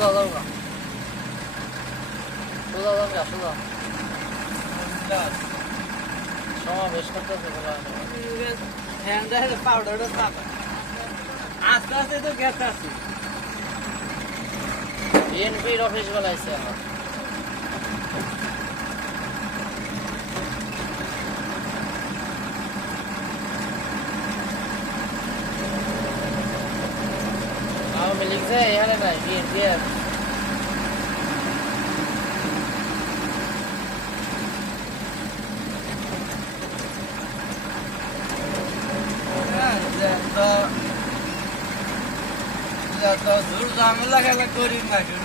সোজা যাও না, সোজা যাও না, সোজা সমাবেশ করতেছে বলা ফ্যান দেয় পাউডারটা চাপা আস্তে আস্তে তো গ্যাস আসছে বিএনপির অফিস বেলাইছে আমার আওয়ামী লীগ যে এখানে নাই বিএনপি আর ঝামেলা খেলা করি না কেন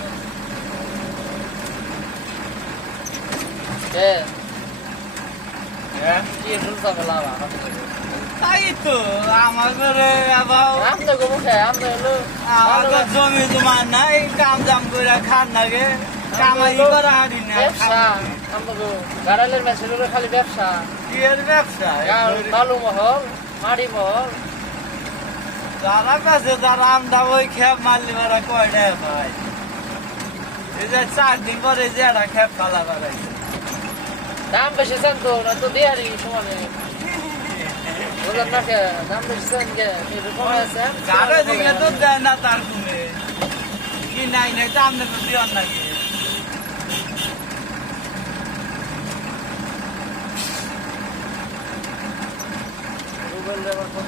কি রুল ঝামেলা তাই তো আমাদের আমাদের মুখে আমাদের হলো আমাদের জমি জমা নাই কাম জাম করে খান লাগে কামাই করা হারি না ব্যবসা আমাদের গাড়ালের মেশিনের খালি ব্যবসা কি এর ব্যবসা বালু মহল মাড়ি মহল যারা কাছে যারা আমরা ওই খেপ মারলি মারা কয়টা ভাই এই যে 4 দিন পরে যে একটা খেপ ফালা বেড়াইছে দাম বেশি চান তো না তো দেয়ারি সমানে বললাম না দাম বেশি চান এরকম আছে গাড়ি দিকে তো দেয় না তার গুণে কি নাই নাই তো আমাদের তো দিওয়ার নাকি রুবেল রেবার